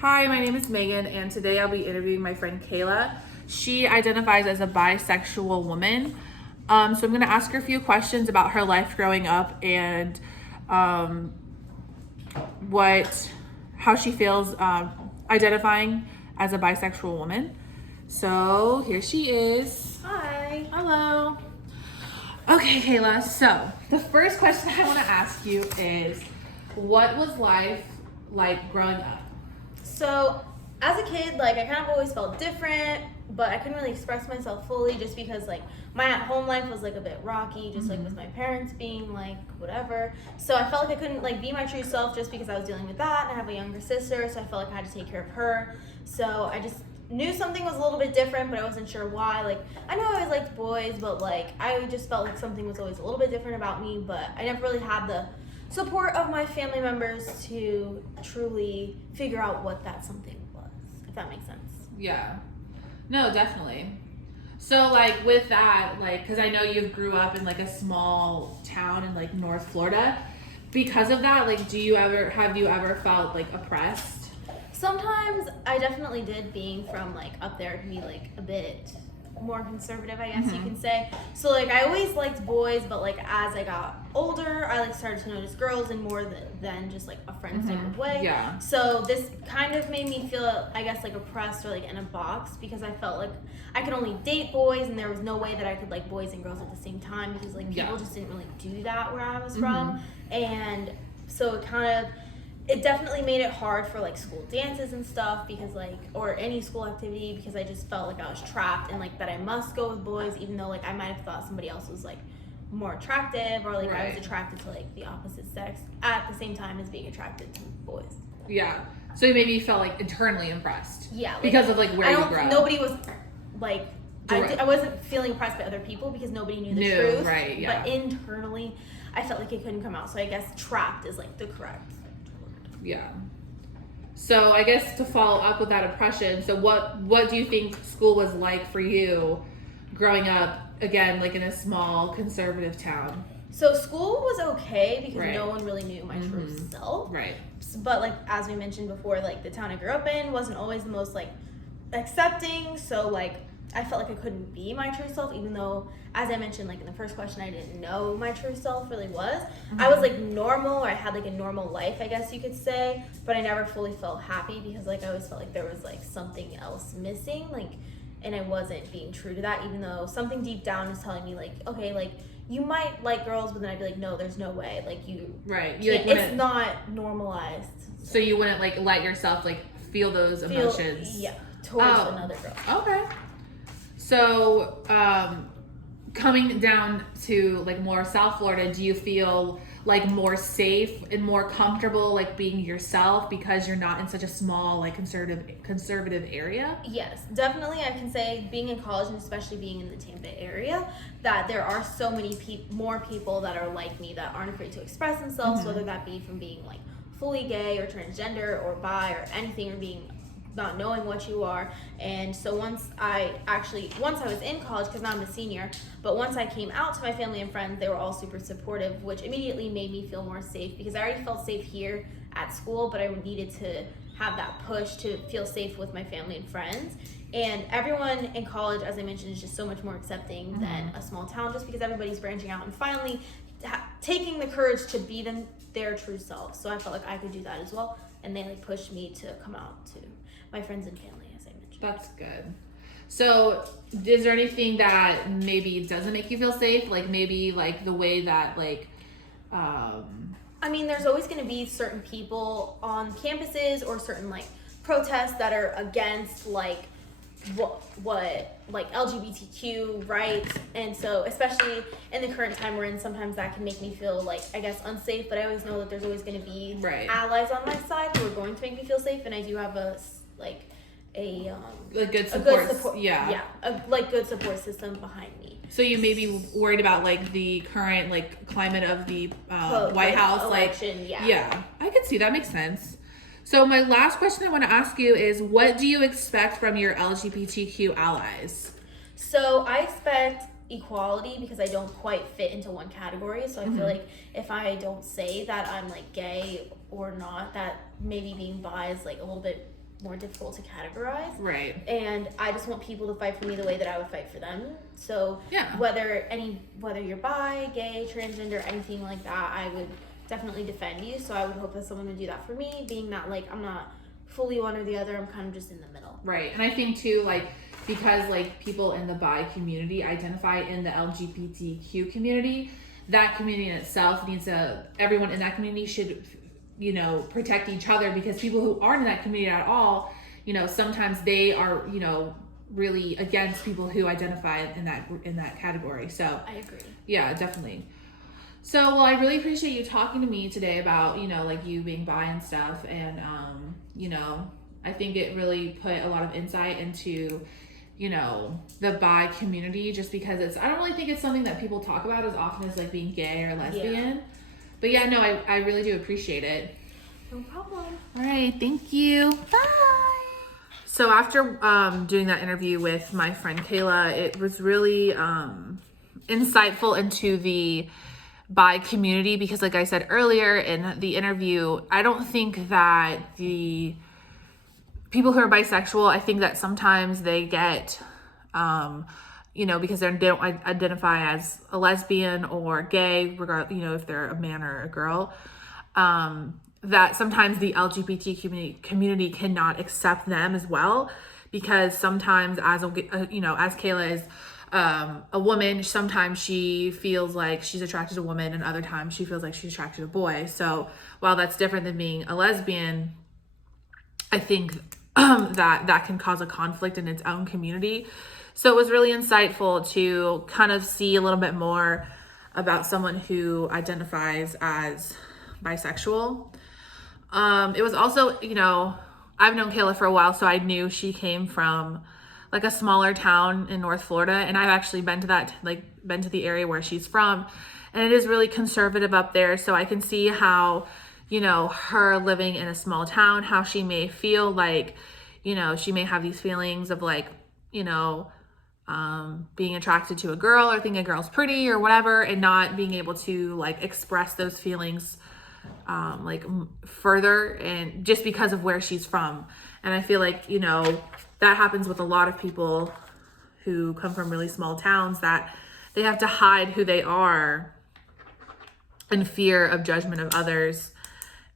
Hi, my name is Megan, and today I'll be interviewing my friend Kayla. She identifies as a bisexual woman. So I'm going to ask her a few questions about her life growing up and um, how she feels identifying as a bisexual woman. So here she is. Hi. Hello. Okay, Kayla. So the first question I want to ask you is, what was life like growing up? So, as a kid, I kind of always felt different, but I couldn't really express myself fully just because, my at-home life was, a bit rocky, just, with my parents being, whatever. So, I felt like I couldn't, be my true self just because I was dealing with that, and I have a younger sister, so I felt like I had to take care of her. So, I just knew something was a little bit different, but I wasn't sure why. I know I always liked boys, but, I just felt like something was always a little bit different about me, but I never really had the support of my family members to truly figure out what that something was, if that makes sense. Yeah. No, definitely. So, with that, because I know you grew up in, a small town in, North Florida. Because of that, have you ever felt, oppressed? Sometimes I definitely did, being from, up there, can be, a bit more conservative, I guess you can say. So, I always liked boys, but, as I got older, I, started to notice girls in more than just, a friends type of way. Yeah. So, this kind of made me feel, I guess, oppressed or, in a box, because I felt like I could only date boys, and there was no way that I could like boys and girls at the same time, because, people just didn't really do that where I was from. And so it definitely made it hard for school dances and stuff, because or any school activity, because I just felt like I was trapped and that I must go with boys, even though I might have thought somebody else was more attractive, or I was attracted to the opposite sex at the same time as being attracted to boys. Yeah. So maybe you felt internally impressed. Yeah. Because of where you grew up. Nobody was I wasn't feeling impressed by other people because nobody knew the truth. Right, yeah. But internally, I felt like it couldn't come out. So I guess trapped is the correct. Yeah. So I guess to follow up with that oppression, so what do you think school was like for you growing up, again, in a small conservative town? So school was okay because no one really knew my true self. Right. But as we mentioned before, the town I grew up in wasn't always the most accepting. So I felt like I couldn't be my true self, even though, as I mentioned, in the first question, I didn't know my true self really was. I was normal, or I had a normal life, I guess you could say, but I never fully felt happy because I always felt like there was something else missing, and I wasn't being true to that, even though something deep down was telling me okay, you might like girls, but then I'd be no, there's no way, it's not normalized. So you wouldn't let yourself feel those emotions? Yeah, towards another girl. Okay. So, coming down to more South Florida, do you feel more safe and more comfortable being yourself because you're not in such a small conservative area? Yes, definitely. I can say being in college, and especially being in the Tampa area, that there are so many more people that are like me, that aren't afraid to express themselves, whether that be from being fully gay or transgender or bi or anything, or being not knowing what you are. And so once I was in college, because now I'm a senior, but once I came out to my family and friends, they were all super supportive, which immediately made me feel more safe, because I already felt safe here at school, but I needed to have that push to feel safe with my family and friends. And everyone in college, as I mentioned, is just so much more accepting than a small town, just because everybody's branching out and finally taking the courage to be their true self. So I felt like I could do that as well, and they pushed me to come out to my friends and family, as I mentioned. That's good. So is there anything that maybe doesn't make you feel safe? Maybe the way that I mean, there's always going to be certain people on campuses or certain protests that are against what LGBTQ rights, and so especially in the current time we're in, sometimes that can make me feel I guess unsafe, but I always know that there's always going to be allies on my side who are going to make me feel safe, and I do have a good support good support system behind me. So you may be worried about the current climate of the White House election. Yeah, I can see that makes sense. So my last question I want to ask you is, what do you expect from your LGBTQ allies? So I expect equality, because I don't quite fit into one category. So I feel like if I don't say that I'm gay or not, that maybe being bi is a little bit more difficult to categorize. Right. And I just want people to fight for me the way that I would fight for them. So Yeah. whether you're bi, gay, transgender, anything like that, I would definitely defend you. So I would hope that someone would do that for me, being that like I'm not fully one or the other, I'm kind of just in the middle. Right. And I think too, like, because like people in the bi community identify in the LGBTQ community, that community in itself needs everyone in that community should, you know, protect each other, because people who aren't in that community at all, you know, sometimes they are, you know, really against people who identify in that category. So I agree. Yeah, definitely. So, well, I really appreciate you talking to me today about, you know, like you being bi and stuff. And, you know, I think it really put a lot of insight into, you know, the bi community, just because I don't really think it's something that people talk about as often as like being gay or lesbian. Yeah. But yeah, no, I really do appreciate it. No problem. All right. Thank you. Bye. So after doing that interview with my friend Kayla, it was really insightful into the bi community, because like I said earlier in the interview, I don't think that the people who are bisexual, I think that sometimes they get, you know, because they don't identify as a lesbian or gay, regardless, you know, if they're a man or a girl, that sometimes the LGBT community cannot accept them as well, because sometimes as Kayla is a woman, sometimes she feels like she's attracted to a woman, and other times she feels like she's attracted to a boy. So while that's different than being a lesbian, I think that can cause a conflict in its own community. So it was really insightful to kind of see a little bit more about someone who identifies as bisexual. It was also, you know, I've known Kayla for a while, so I knew she came from like a smaller town in North Florida, and I've actually been to the area where she's from, and it is really conservative up there. So I can see how, you know, her living in a small town, how she may feel like, you know, she may have these feelings of like, you know, being attracted to a girl or thinking a girl's pretty or whatever, and not being able to like express those feelings further, and just because of where she's from. And I feel like, you know, that happens with a lot of people who come from really small towns, that they have to hide who they are in fear of judgment of others.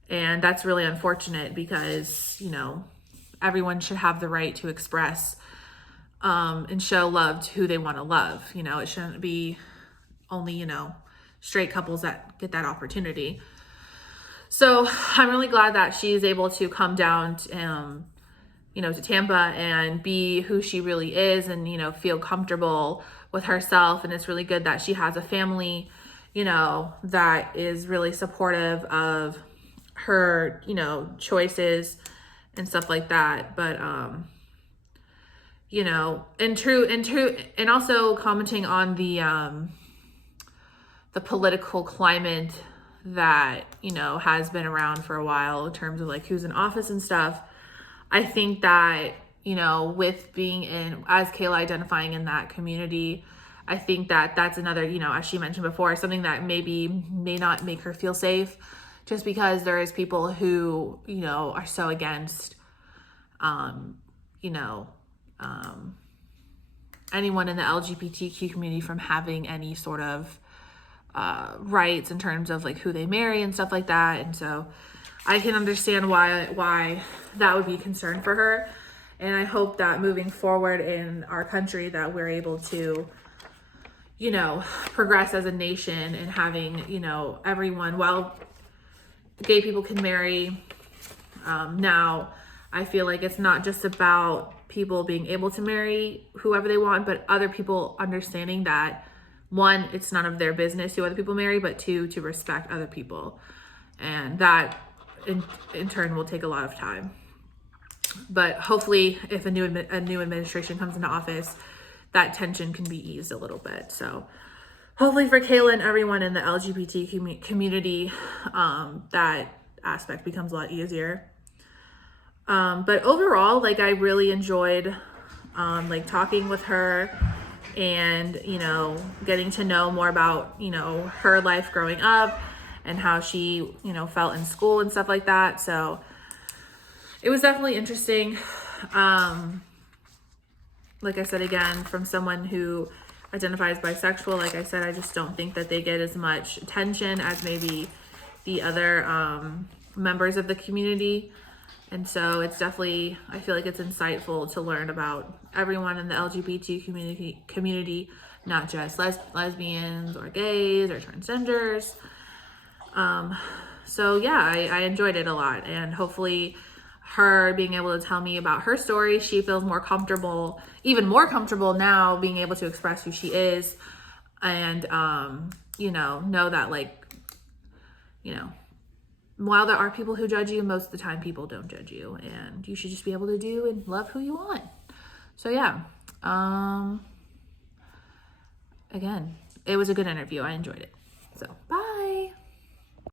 And that's really unfortunate, because, you know, everyone should have the right to express and show love to who they want to love. You know, it shouldn't be only, you know, straight couples that get that opportunity. So I'm really glad that she's able to come down to, you know, to Tampa and be who she really is, and, you know, feel comfortable with herself. And it's really good that she has a family, you know, that is really supportive of her, you know, choices and stuff like that. But, you know, and also commenting on the political climate that, you know, has been around for a while in terms of like who's in office and stuff. I think that, you know, with being as Kayla identifying in that community, I think that that's another, you know, as she mentioned before, something that may not make her feel safe, just because there is people who, you know, are so against, you know, anyone in the LGBTQ community from having any sort of rights in terms of like who they marry and stuff like that. And so I can understand why that would be a concern for her. And I hope that moving forward in our country that we're able to, you know, progress as a nation, and having, you know, everyone, while gay people can marry now, I feel like it's not just about people being able to marry whoever they want, but other people understanding that, one, it's none of their business who other people marry, but two, to respect other people. And that in turn will take a lot of time. But hopefully, if a new administration comes into office, that tension can be eased a little bit. So hopefully for Kayla and everyone in the LGBT community, that aspect becomes a lot easier. But overall, like, I really enjoyed like talking with her, and, you know, getting to know more about, you know, her life growing up and how she, you know, felt in school and stuff like that. So it was definitely interesting. Like I said, again, from someone who identifies bisexual, like I said, I just don't think that they get as much attention as maybe the other members of the community. And so it's definitely, I feel like it's insightful to learn about everyone in the LGBT community, not just lesbians or gays or transgenders. So yeah, I enjoyed it a lot, and hopefully her being able to tell me about her story, she feels more comfortable, even more comfortable now being able to express who she is, and know that, like, while there are people who judge you, most of the time people don't judge you, and you should just be able to do and love who you want. So yeah, again, it was a good interview. I enjoyed it. So bye.